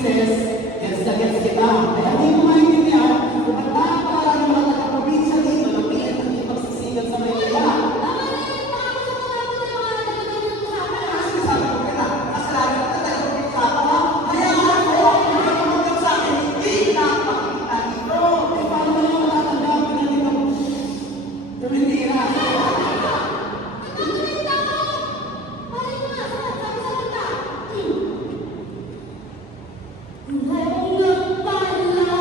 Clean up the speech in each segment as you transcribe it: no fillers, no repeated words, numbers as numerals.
princess, gets na gets kita. Kaya hindi mo maintindihan kung ba't napakala ng mga taga-probinsya dito na pilit ang ipagsisigal sa Maynila. Kasi sabi ko kita, kasalanan ka taga-probinsya ka ba? Mayaman ko, nakakapagkap sa akin, hindi napakita dito. Eh, paano ba yung matatanggapin na dito? Tumindira. Ngayon nga pala,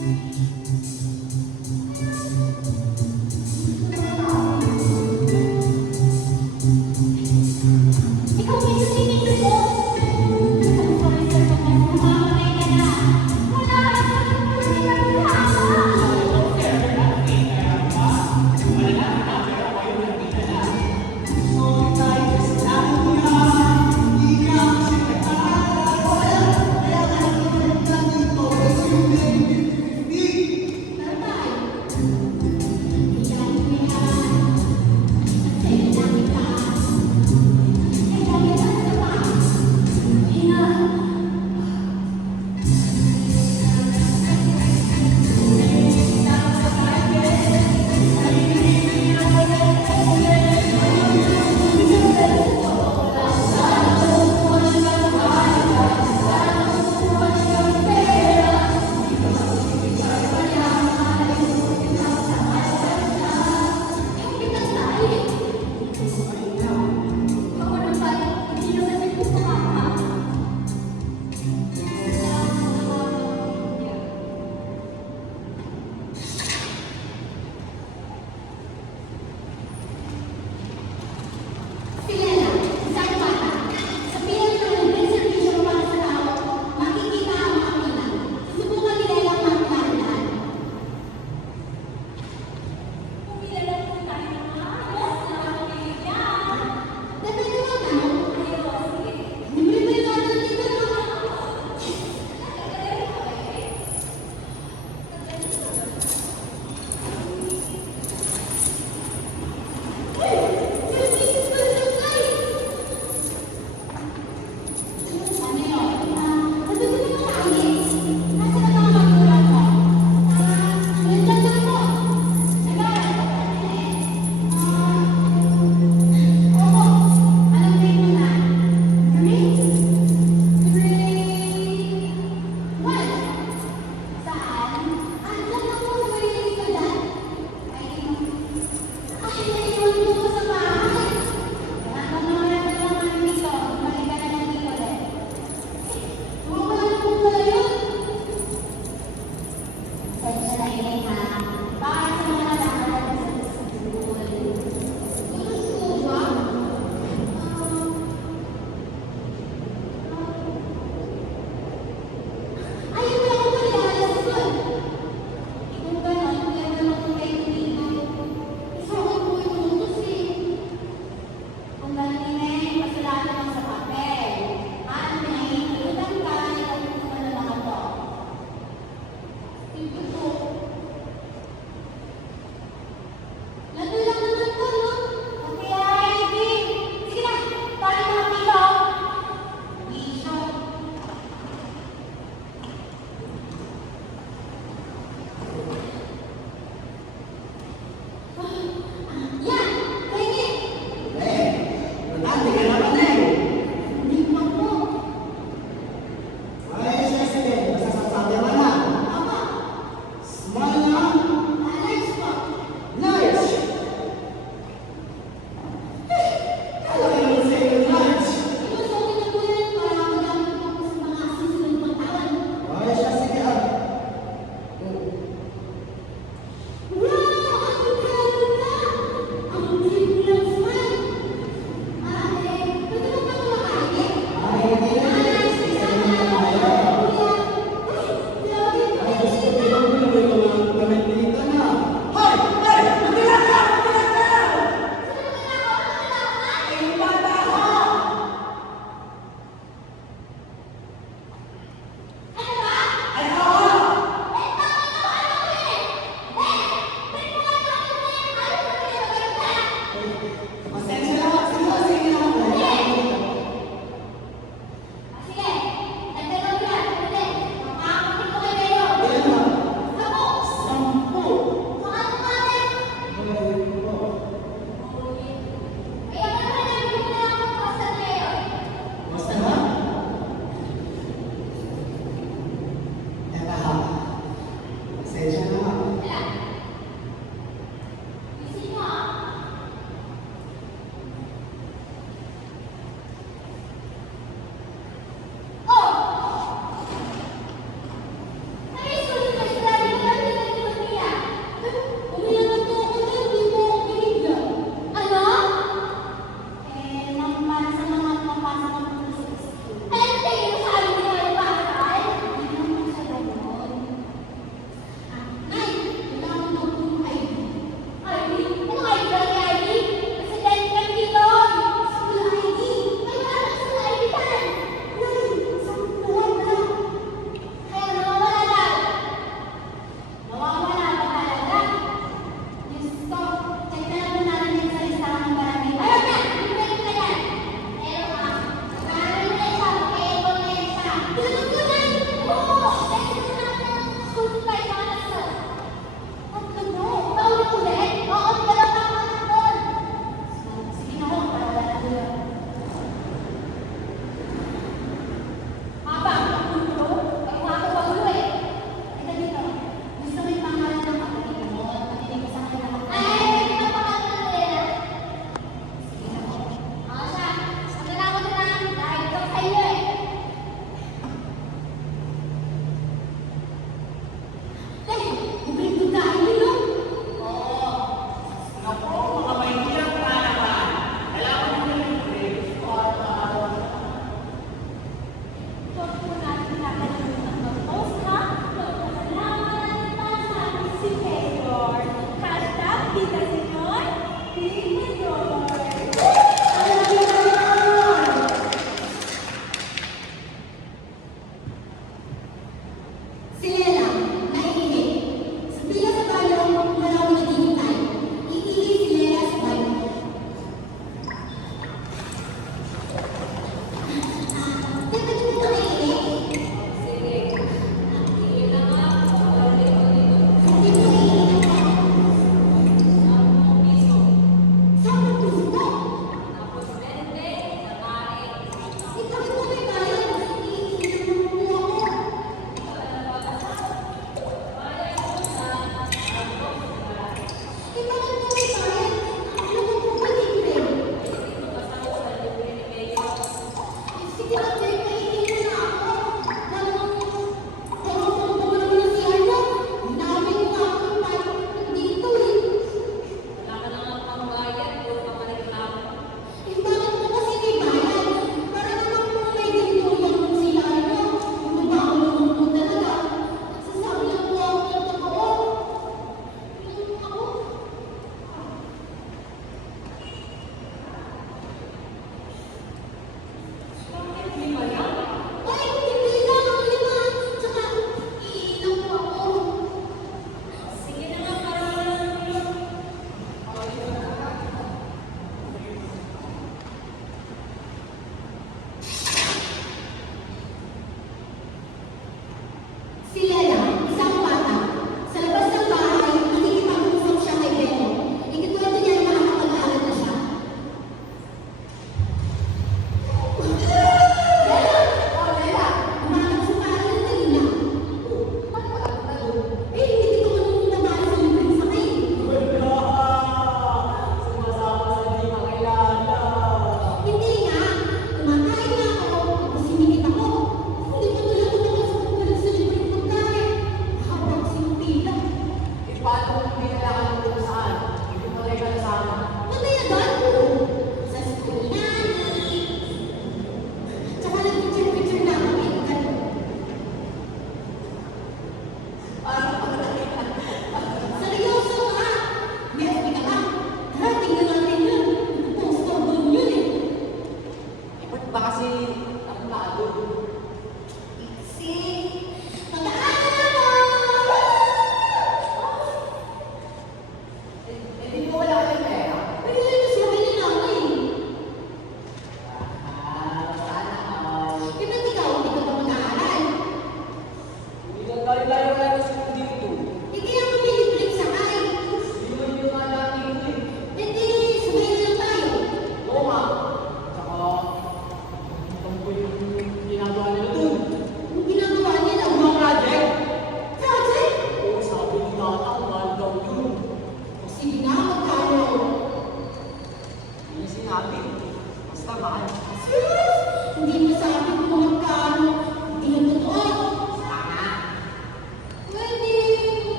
Ikaw may suminig ko. Sorry, sir, kung nagmamamay ka na. Wala, hindi ka tama.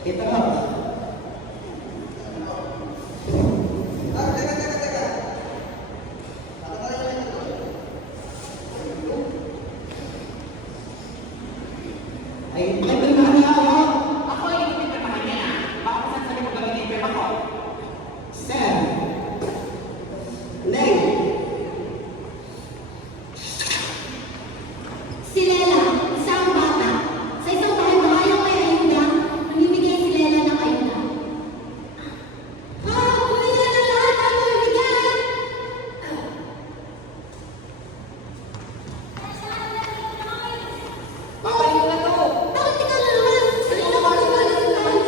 Ito mo. Ah, teka. Ay, may pirmahan niya ako. Ako ay hindi pinirmahan niya na. Baka kung saan mo gamitin yung pirma ko. Sir. Name. Si Lela, isang bata. Sa isang bahay na ayaw may ayuda, namimigay si Lela ng ayuda. Ha? Kuya na lahat ang mamimigay! Babalik ko na to. Bakit ikaw na naman? Kanina ko rin wala sa bahay.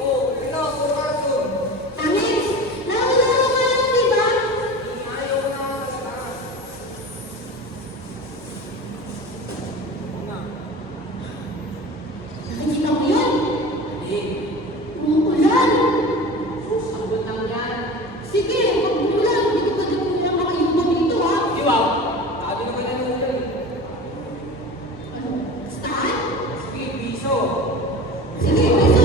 Oo, puro cartoon. Amis, nakakilala ko nga lang, di ba? Ayaw na ako sa taas. Oo nga. Nakikita mo yun? Hindi. Umuulan. Sagot lang yan. Sige, pag umuulan, hindi ko pagkakulang makayubo dito, ha? Iwaw. Sabi naman yan ng ulan. Ano? Staan? Sige, piso. Sige, piso.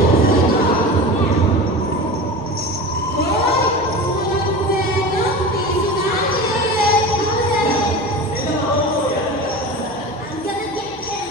Hoy! Walang pwera. Piso na. Ang galing yan.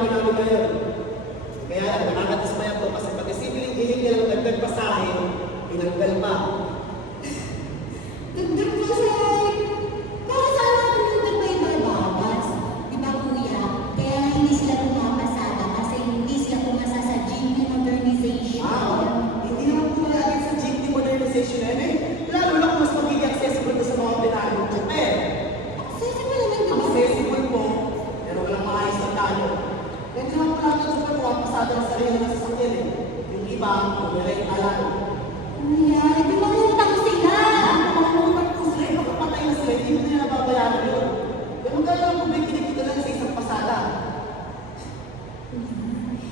po namin ngayon. Kaya lang, nakakatismaya po kasi pati simpleng hiling niya lang dagdag pasahe, pinanggal pa. Dagdag po siya. Para saan natin yung dagdag may babas? Di ba kuya? Kaya nga hindi sila pumapasada kasi hindi sila pumasa sa jeepney modernization. Hindi naman po nalagay sa jeepney modernization na yun eh. Lalo lang kung mas magiging accessible ko sa mga pinagong chofer. Accessible naman, di ba? Accessible po, pero walang maayos na talo. Pwede naman po natin sa pagpapasada ng sarili ng sasakyan eh. Yung iba, umiray alam. Kuya, di ba utang sila? Makakulutan po sila, makapatay na sila, hindi mo nila nababayaran yun. Pero magkano lang po may kinikita lang sa isang pasada.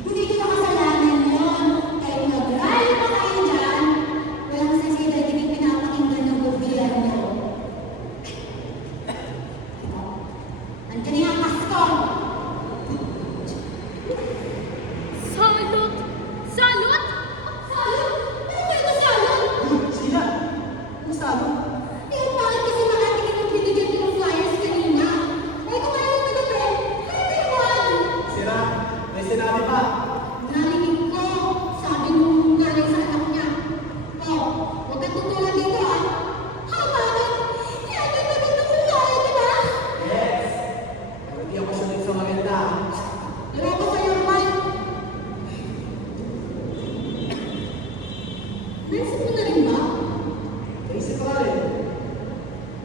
Hindi ko makasalanan yun. Kahit mag-rally pa kayo dyan, walang sasita, hindi pinapakinggan ng gobyerno. Andiyan na yung Pasko! Salot! Salot! Salot? Ano ba ito salot? Sila, kung saan? Eh, bakit kasi nakatingin ng binigyan ko ng flyers kanina? Ay, kung ayaw mo na ba? Ano yun? Sira, may sinabi pa. Narinig ko, sabi nung nanay sa anak niya. Oh, huwag kang tutulad dito ah. Ha, bakit? Yan yung maganda ko tayo, di ba? Yes. Pero hindi ako sunod sa maganda. Ewan ko sa'yo, Mike. Naisip mo na rin ba? Naisip ko rin.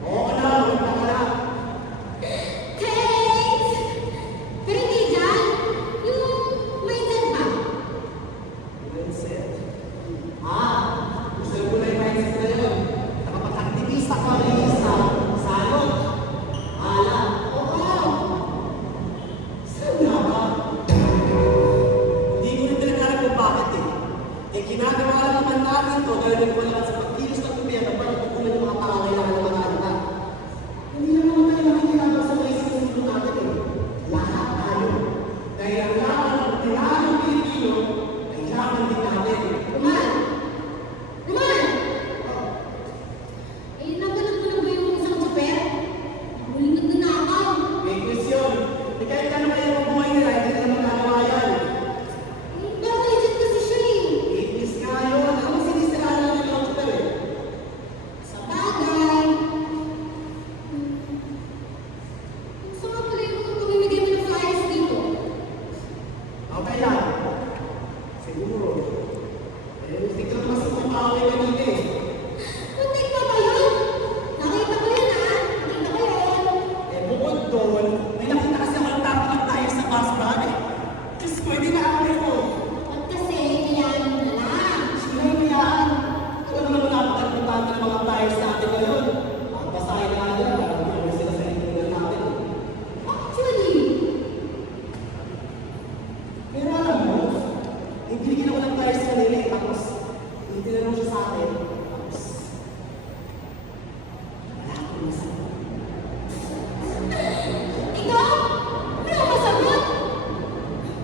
Oo na, wala ka na. Thanks! Pero hindi dyan. Yung mindset ba? Mindset. Gusto ko na yung mindset na yun. Nakapag-activista ko rin sa salot. Hala, oo. Saan nga ba? Hindi ko rin talaga alam kung bakit eh. Eh, ginagawa lang naman natin to, gawin ko lang sa pagkilos ng gobyerno para tutunan yung mga pangangailangan ng mga anak. Hindi naman tayo nakikinagawa sa mga isip ng mundo natin eh. Lahat tayo. Dahil ang laman ng tirahan ng Pilipino, kailangan din natin. Roman! Roman! Eh, naganap mo na ba yung isang tsoper? Huli na nanakaw. May question. Eh, kahit ka naman yung mabuhay nila, hindi nila magagawa yan. Eh, pero legit kasi siya eh. English nga yun. Ano sinisiraan lang nila ang super eh? Sa bagay. Gusto nga pala yung pamimigay mo ng flyers dito. Okay lang. Siguro. Eh, tignan mo sa mga tao yung kanina eh. Muntik pa ba yun? Nakita ko yun ah. Nakita ko yun. Eh, bukod doon, may nakita kasi ako nagtatanong tayo sa bus bar eh. Diyos ko, hindi na-amin ko. At kasi, kailangan mo na lang. Sino yung mayaan? Ito naman ang napaka-importante ng mga tires natin ngayon. Ang basahin na nila, parang sila sa lipunan natin. Actually, Pero alam mo, ibigyan ako ng tires kanina eh, tapos tinanong siya sa akin, tapos wala akong masagot. ikaw? Wala ka masagot?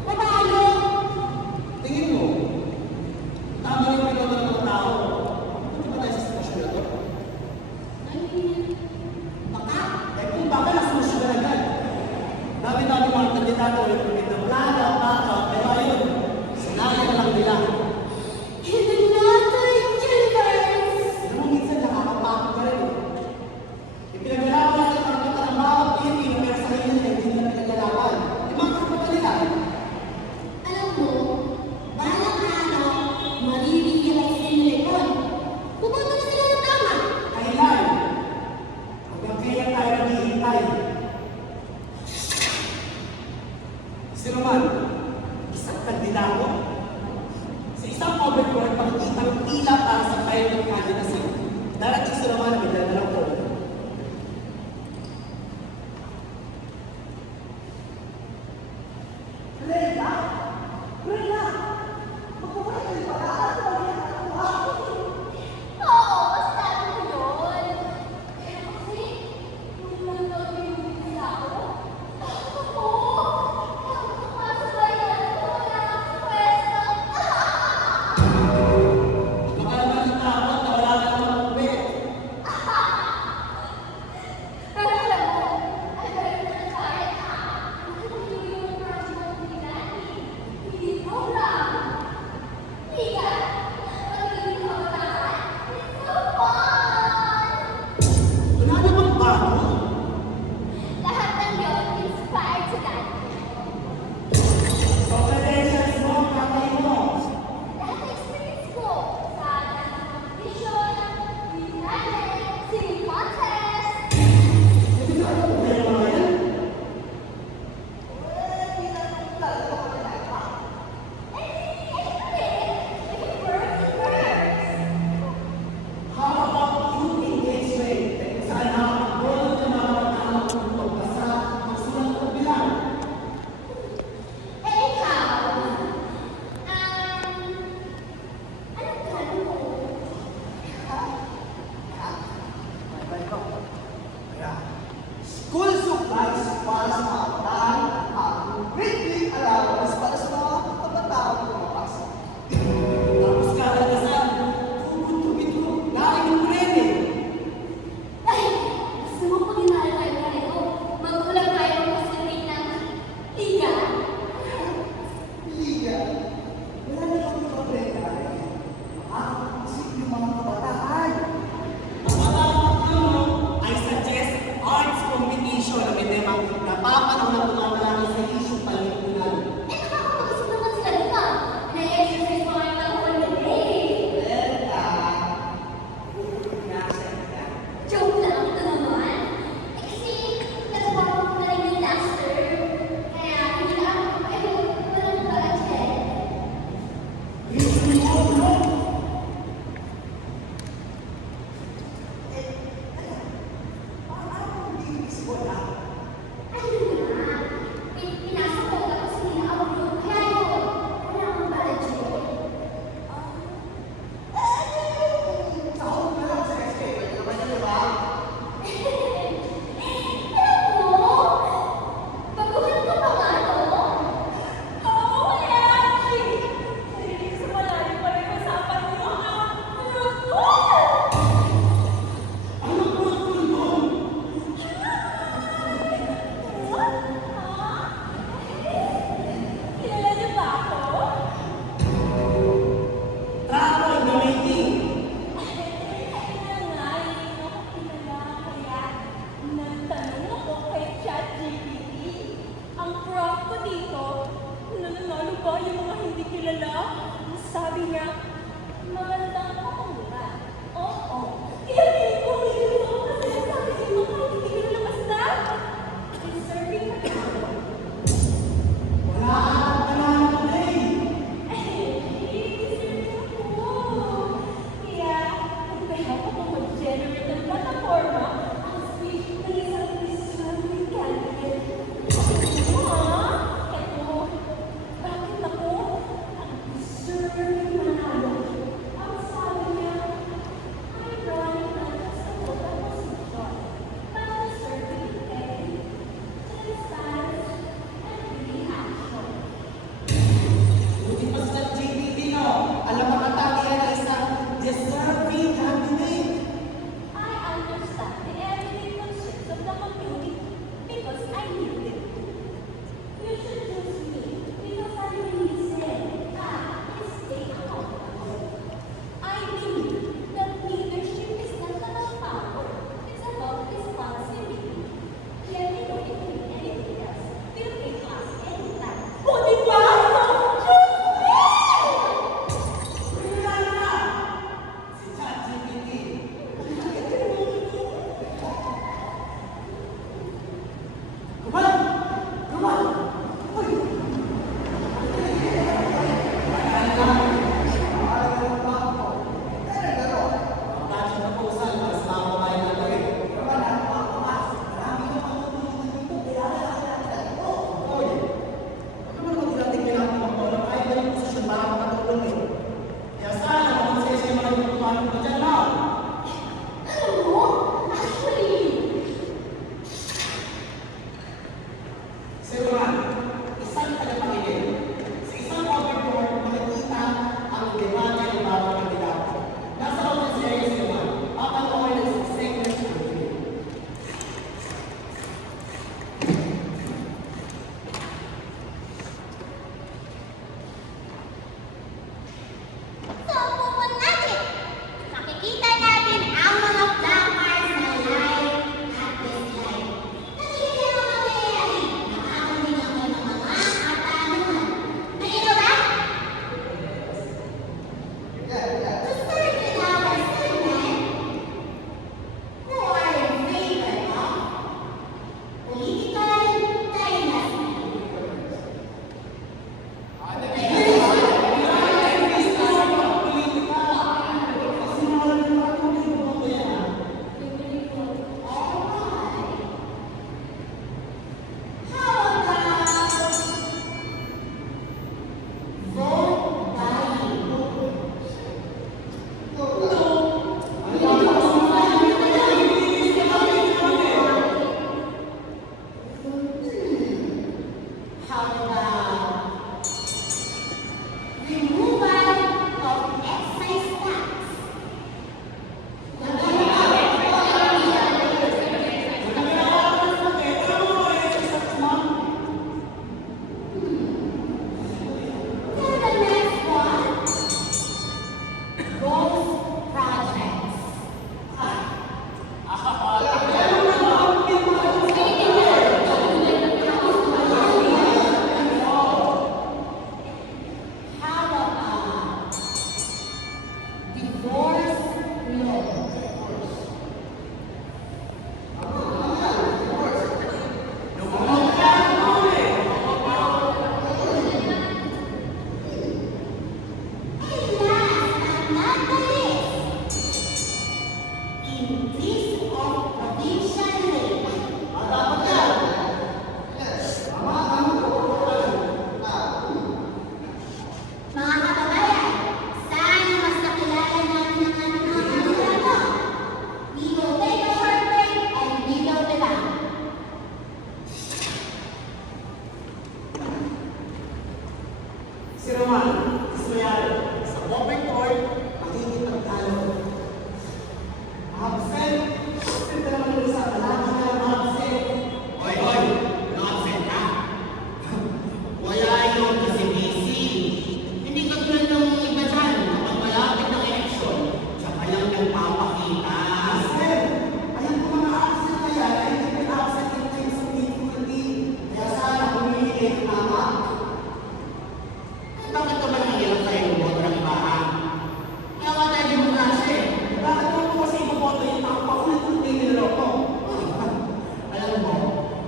Paano? Tingin mo, tama yung pinoto ng mga tao. Hindi ba tayo sa sitwasyon na to? Ay, baka? Eh kung baka nasa solusyon na agad. Dami-dami mga kandidato yung pumit ng plano, baka, pero ayun, sinabi na lang nila. In another universe! Pero minsan nakakapagod pa rin eh. Ipinaglalaban natin ang pagkakita ng bawat Pilipino pero sa kanila nila hindi nila pinaglalaban. Yung mga kapag nila, Alam mo, balang araw, marirealize din nila yun. Pupunta na sila ng tama. kailan? Hanggang kailan tayo naghihintay? Sino man? Isang kandidato? Sa isang overboard, makikita ng tila para sa tayo ng candidacy. Darating sila man, may dala ng phone. Reyna? Reyna! Magpapalay ka rin pala. Ano ba yan? Ano ba? Oo, sabi ko yun. Pero kasi, nung nanonood yung video ako, ako, nakapasabay na ito, wala akong pwesto. Baka naman natakot na wala ka naman uwi. Si Roman, Ismayal, sa open court, makikipagtalo. Absent. Absent na naman yung isa. Palagi na lang absent. Hoy, hoy! Nonsense ka! Wala yun kasi busy. Hindi ka tulad ng iba dyan. Kapag malapit ng eleksyon, tsaka lang nagpapakita. Absent. Ayan po mga absent na yan ay hindi absent in times of difficulty. Kaya sana humili kayo ng tama. Bakit ka ba nangyayang sa'yo ng boto ng iba, ha? Kaya nga tayo demokrasya eh. Bakit mo po kasi iboboto yung tao pa ulit ng niloloko? Alam mo,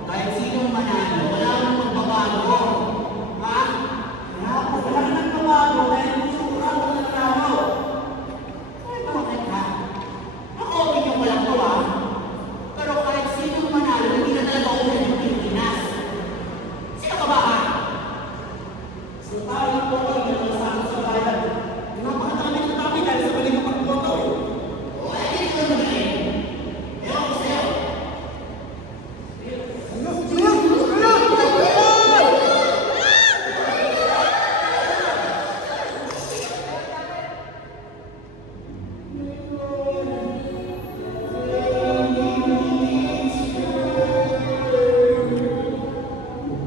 kahit sinong manalo, wala nang magbabago. Ha? Kaya po, wala na nagbabago dahil gusto ko lang ng nanalo. Ay, bakit ha? Ang opinion ko lang to, ha? Pero kahit sinong manalo, hindi na talaga ulit ng Pilipinas. Sino ka ba, ha? So tayo lang po ang nalalasakot sa bayan. Napakadami ng dami dahil sa mali ng pagboto. O, eh, hindi ko magaling. Ewan ko sa'yo.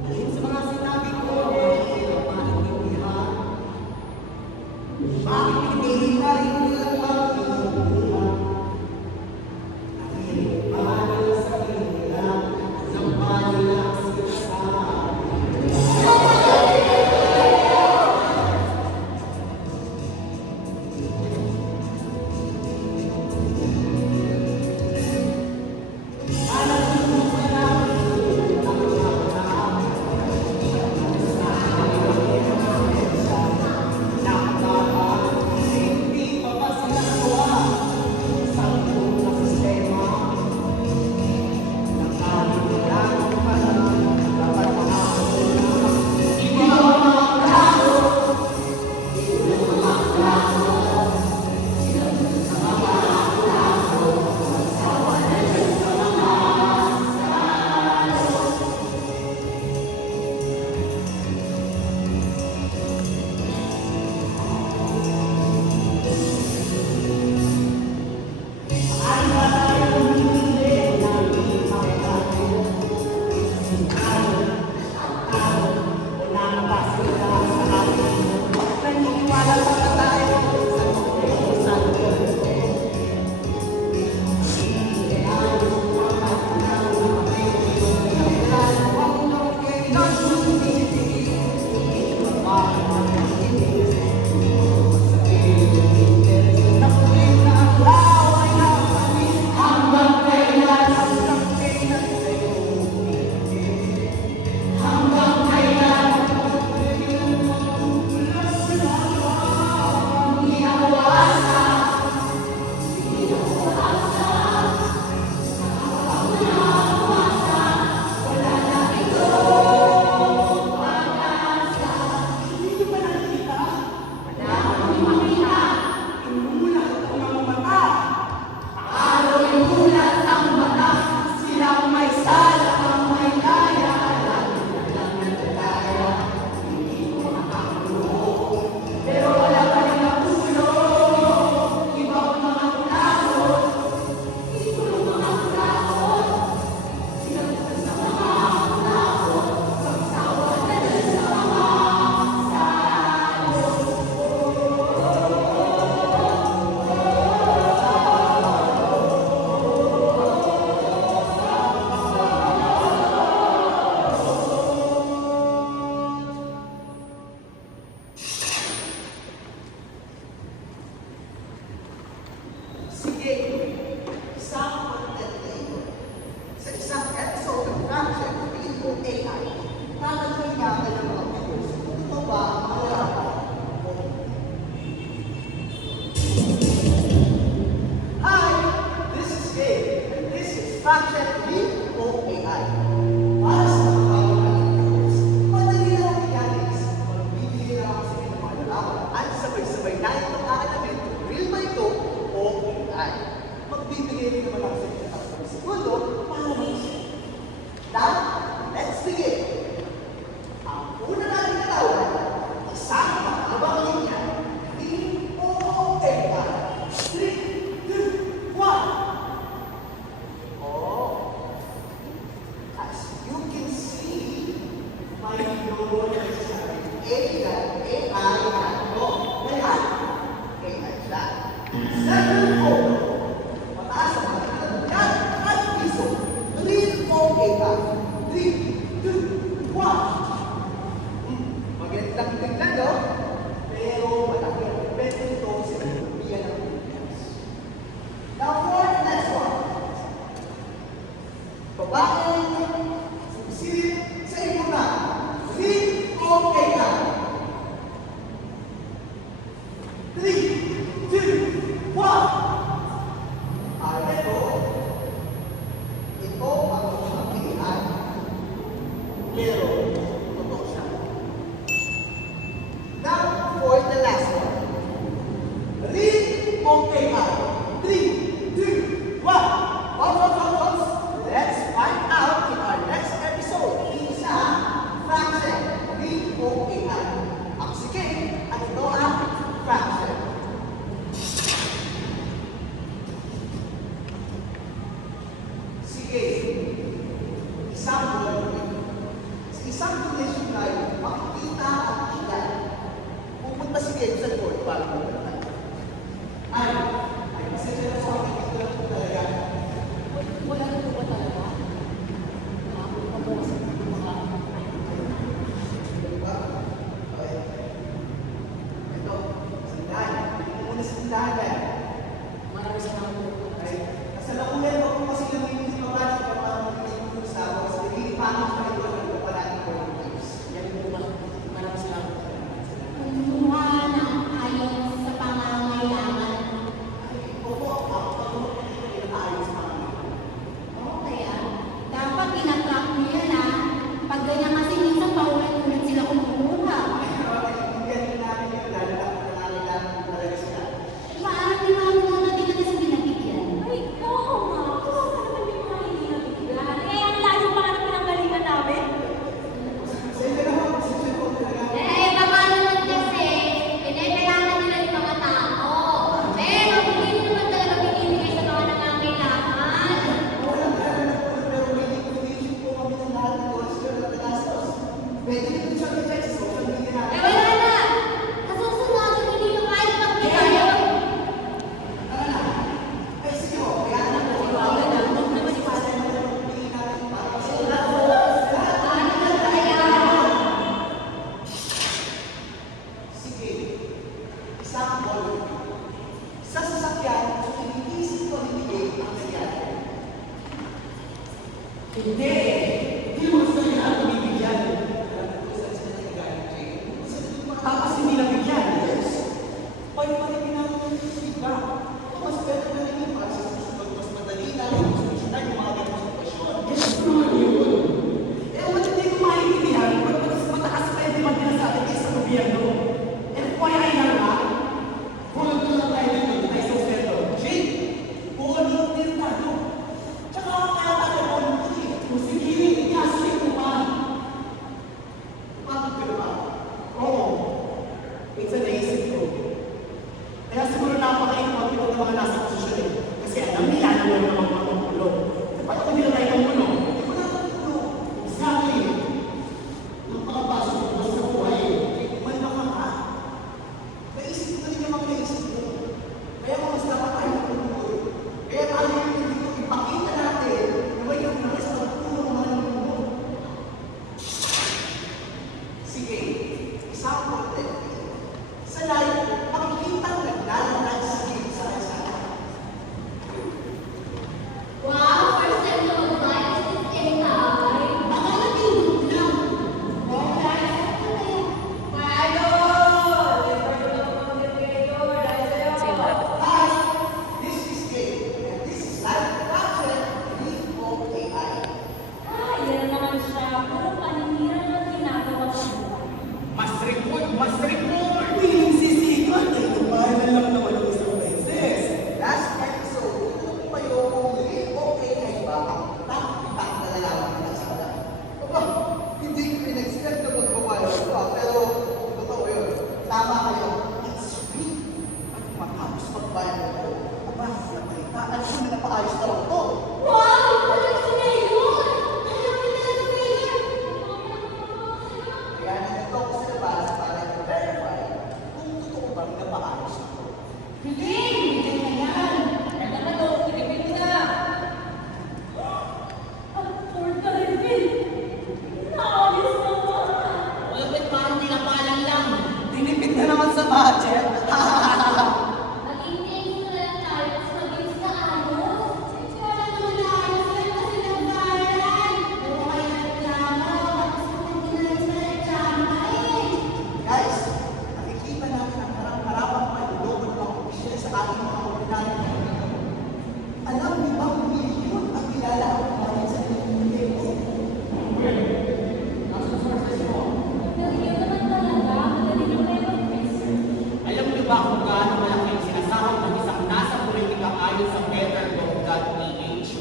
Dahil sa mga sinabi ko, mahirap pa ang inyong AI o kaya AI siya. Second phone, mataas ang matalagan at piso. Real o AI. 3, 2, 1. Magandang tignan, no? Pero malaki ang depende ito sa ekonomiya ng Pilipinas. Now for the next one. Babaeng sumisilip sa iyo na. Real o AI. 3, 2, 1. Ito ang mga AI. Pero, totoo siya. Now, for the last one. Real o AI? 3, 2, 1. Pause. Let's find out in our next episode. Isa, fraction. Real o AI? Ako si Kay, at ito ang fraction. Sige, isang donation tayo, makikita at kita. Pupunta si Kate sa court para magpapalagay. Ay, pasensya na sa akin, ito lang po talaga. Wala na po ba talaga? Nakakuha sa mga Diba? Okay. Ito, sandahan. Ito muna sa sandahan. maraming salamat po. Okay? Kasalukuyan ako kasi namimili pa ba ng mga mga sa ako kasi hindi pa ako sa ito ng kapalating ko ng tips. Yan po ba? Maraming salamat po. Kumuha ng ayon sa pangangailangan. Opo, ako pinakaayos pa kami. Oo, kaya dapat tinatrack nyo yan ha. Pag ganyan kasi minsan paulit-ulit sila kumukuha. Hindi namin yung lalala talaga sila. Parang di ba ang mga din natin sa binabigyan? Ay, oo nga. Oo, naman yung mga hindi nabigyan. Eh, ang layo pa ng pinanggalingan namin. Sige na ho, sige po talaga. Eh, baka naman kasi, pinagkailangan nila yung mga tao. Pero, hindi nyo naman talaga binibigay sa mga nangangailangan. Walang kailangan na po, pero may liquidation po kami ng lahat ng coaster na tagastos. Pwede nyo siya i-check sa social media Eh, natin. wala na. Sa susunod, hindi nyo kaya magbigay yun. Tara na. Ay, sige ho, kaya na po. Wala na. Masipasa na lang ang pili natin para sa Sige, isang ball. Sa sasakyan, iniisip ko ni ang nangyari. Hindi! Hindi mo gusto niya ang bibigyan. Tapos hindi lang bigyan. Yes. Pwede pa rin namin yung feedback. Mas better na rin yung para sa susunod. Mas madali na rin yung solusyonan yung mga ganong sitwasyon. Yes, naman yun. Eh, ba't hindi ko maintindihan? Ba't mas mataas pa yung demand nila sa atin kaysa sa gobyerno? FYI na lang, volunteer lang tayo dito, hindi tayo sa sweldo. Jay, volunteer tayo. Tsaka kaya tayo volunteer. Kung sige, ikasoy mo pa. Bakit ka ba? Oo. It's an naisip ko. Kaya siguro napaka-important ito ng mga nasa posisyon eh. Kasi alam nila na meron namang mga magulo. Ba't kung nila tayo magulo? Hindi ko na magulo. Exactly. Napakapasok ko sa buhay eh. May baka ka. Naisip ko na rin yung mga naisip ko. Kaya kung mas dapat tayo magulo. Kaya tayo yung dito ipakita natin na may yung mga sa pagtulong ng mga magulo. Sige, isang content. Sa live, makikita ang naglalanag sa game sa kalsada. sa budget. Maging thankful na lang tayo sa mabilis na ayos. Wala naman na ayos yan kasi nag-viral. Puro kayo nagreklamo, tapos kung dinalis na reklamo eh. Guys, nakikita natin ang harap-harapang panluloko ng mga opisyal sa ating mga ordinaryo na Pilipino. Alam niyo ba kung milyon ang kilala ang bayan sa Pilipino? Nagiging naman talaga, madali na kayo mag-miss. Alam niyo ba kung gaano malaki ang sinasahod ng isang nasa politika ayon sa better.gov.ph?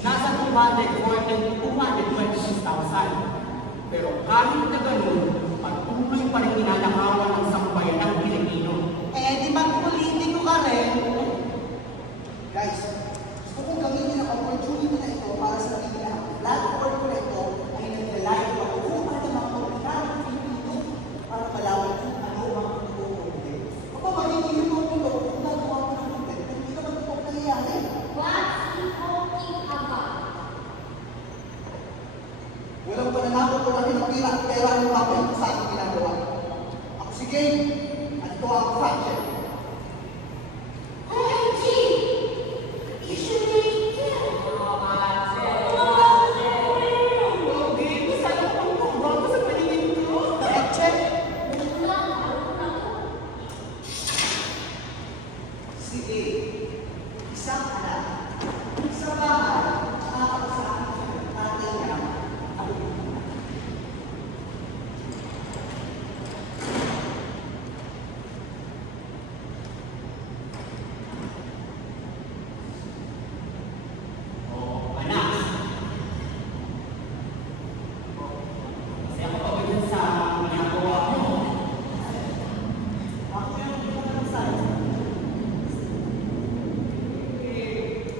Nasa 226,000. Pero kahit na ganun, patuloy pa rin ninanakawan ng sambayan ng Pilipino. Eh, di ba politiko ka rin? Guys, gusto kong gamitin ang opportunity na ito para sabihin na ang platform ko na ito ay naglalay ang pagkukuha ng mga ordinaryong Pilipino para malaman kung ano ang totoo o hindi. Kapag magiging ito kung nagawa ko ng content, hindi naman ito nangyayari. What's he talking about? Walang pananakot kung ano yung pera ng papel sa aking ginagawa. Ako si Gabe, at ito ang fact check. OMG! Issue date yan! Fact check. Si Gabe, isang anak, sa bahay, nakakasahan ng tatay niya, ako. Anak. Kasi ako pa din sa ginagawa mo. Ako yung pinag-asahan.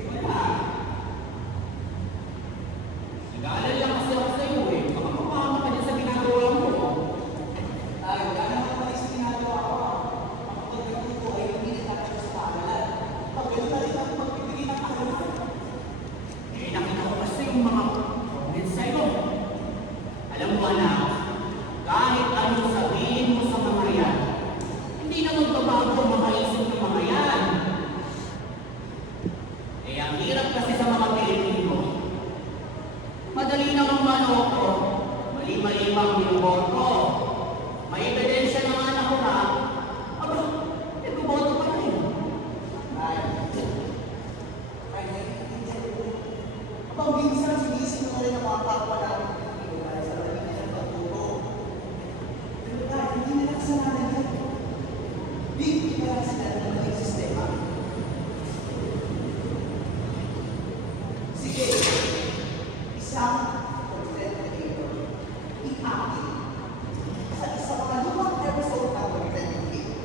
Wala. Nag-aalala lang kasi ako sa'yo eh. Baka mapahama ka din sa ginagawa mo. Ay, wala naman pala sa ginagawa ko. Ako pag nagtuto ay hindi nagkakaroon sa paaralan. Pag gano'n na rin ako magbibigay ng paaralan. Eh, nakita ko kasi yung mga comments sa'yo. Alam mo anak, kahit anong sabihin mo sa mga yan, hindi na magbabago ang mga isip ng mga yan. Eh, ang hirap kasi sa mga Pilipino. Madali namang manoko, mali-mali pang binoboto. May ebidensya ng anak ko na, aba, nagboboto pa rin. Ay, naiintindihan ko. Kapag minsan, sinisip ko rin ang mga kapwa namin Pilipino dahil sa mali nilang pagturo. Pero dahil hindi nila kasalanan yan. Bigyan lang sila ng maling sistema. Sige, isang content creator, i-active sa isang mga lumang episode ng content creator.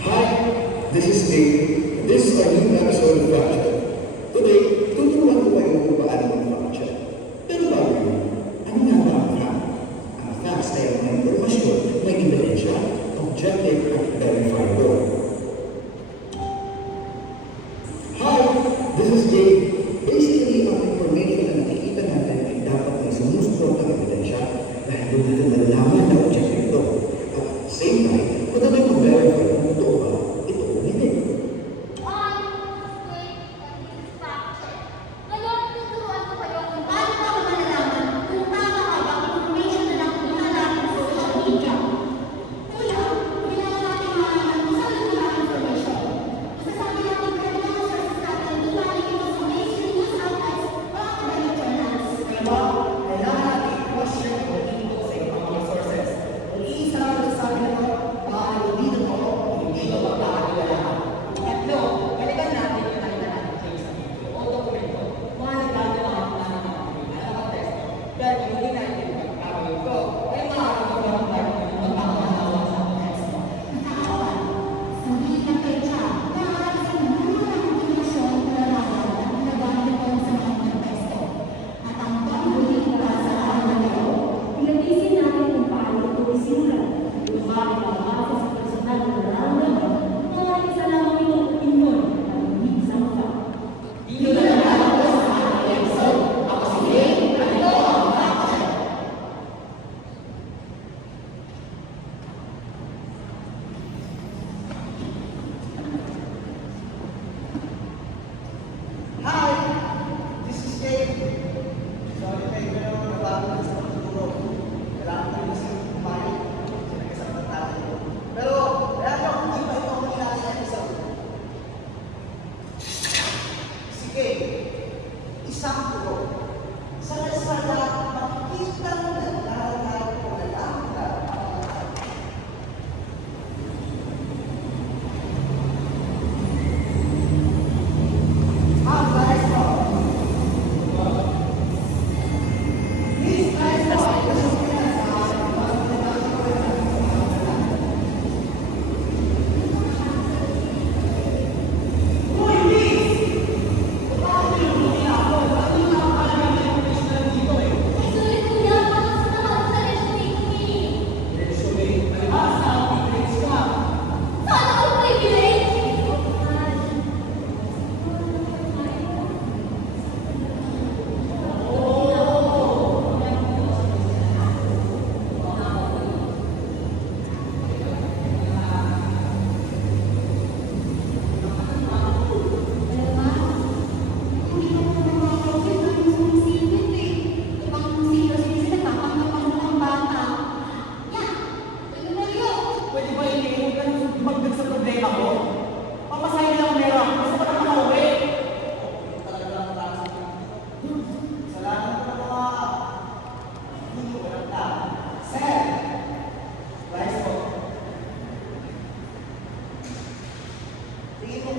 Hi, this is Dave. This is a new episode of Fact Check. Today, tuturuan ko kayo kung paano mag-fact check. Pero bago yun, ano nga ba ang fact? Ang facts ay ang mga impormasyon na ebidensya, objective at verifiable. Hi, this is Dave. Basically, ang information na nakikita natin ay dapat may sumusunod ang ebidensya dahil doon natin malalaman na objective ito. At at the same time, madali mag-verify kung totoo ba ito o hindi. Ngayon, tuturuan ko kayo kung Paano ba ako malalaman kung tama ka ba ang information na nakuha natin sa social media? Una, kailangan natin malaman kung saan nagmula ang information. Masasabi natin credible sources natin kung galing ito sa mainstream news outlets o academic journals. Kaya ba, kailangan natin i-question o ito sa ibang mga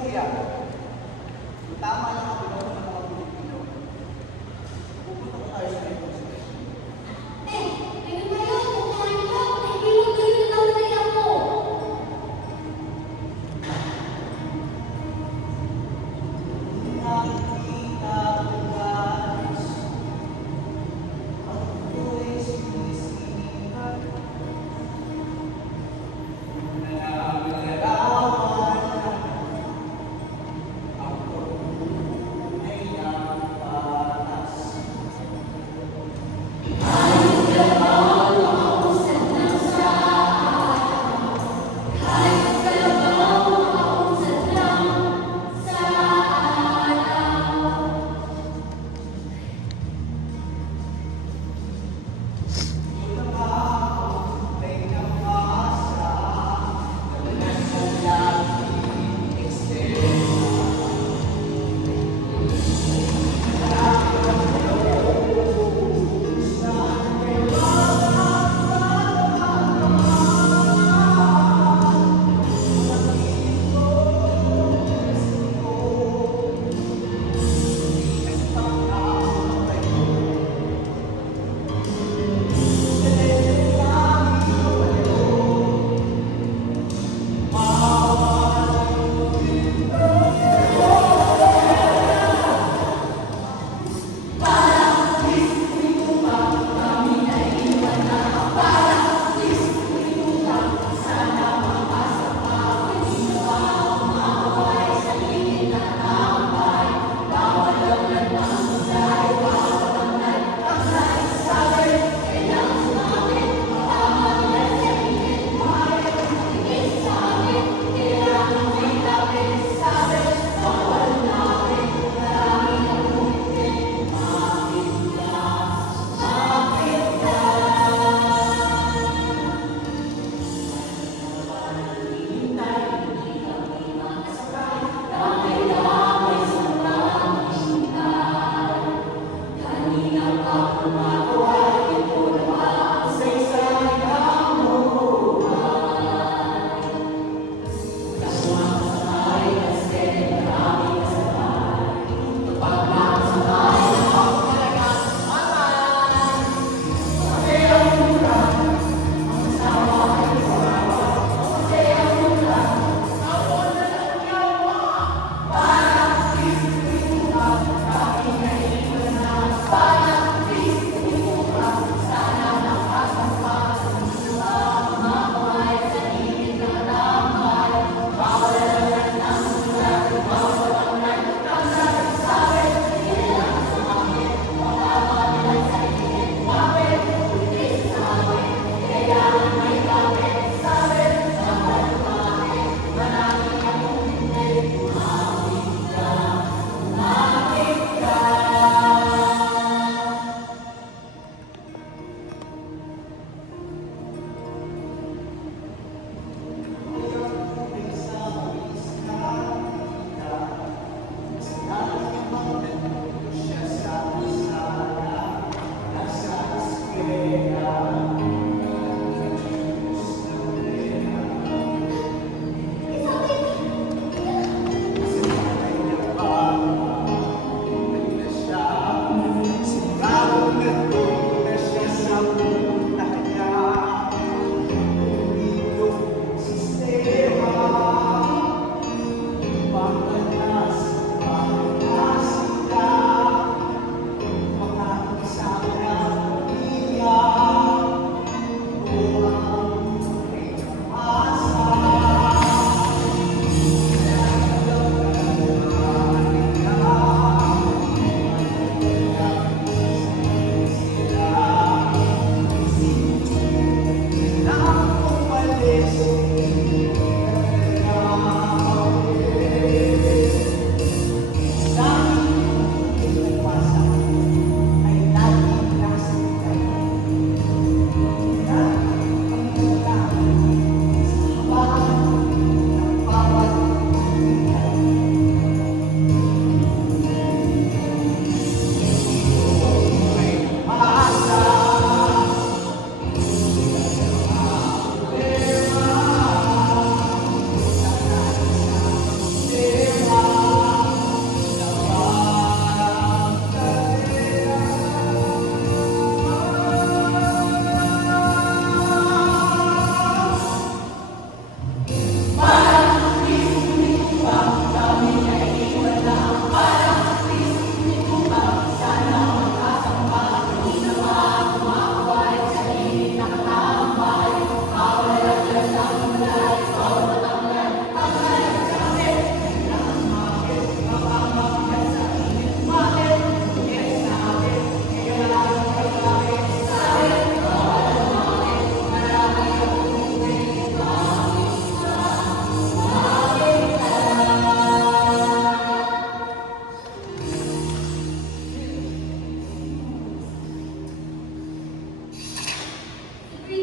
kuya. Kung tama lang ang pinoto ng mga Pilipino, pupunta ko tayo sa reconciliation. Eh, ayun na yun, kung kaya nyo, hindi mo kayo nagawalay ako. Nakikita ko guys, ako'y sinisihan. Nalalaman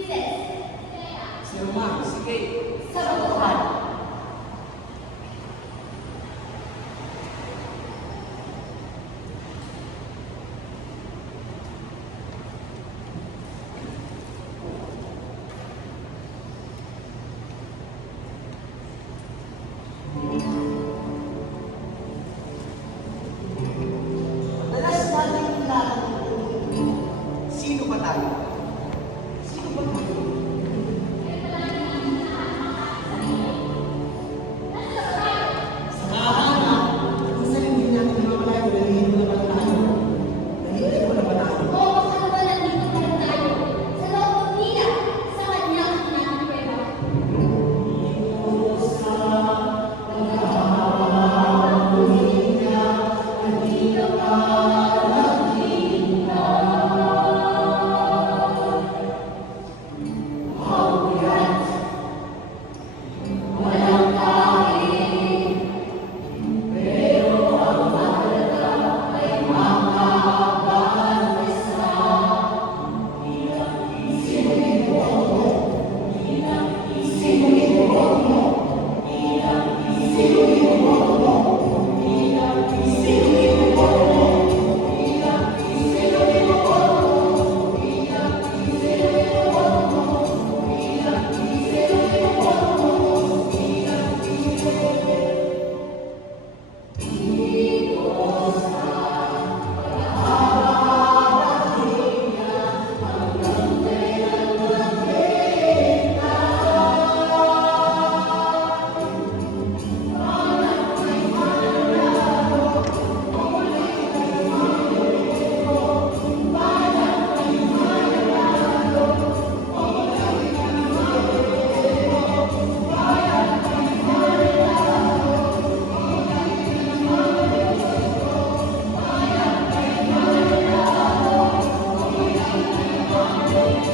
Princess. Si Roman, si Kate. Sa botohan. Madalas natin tinatanong, sino ba tayo? Sino ba tayo? Samahan na. Minsan hindi natin namamalayan, nalilito naman tayo. Nalilito naman tayo. Oo, kasama nandito pa rin tayo. Sa loob ng pila, sa kanya ang pinapipera.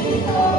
Dito.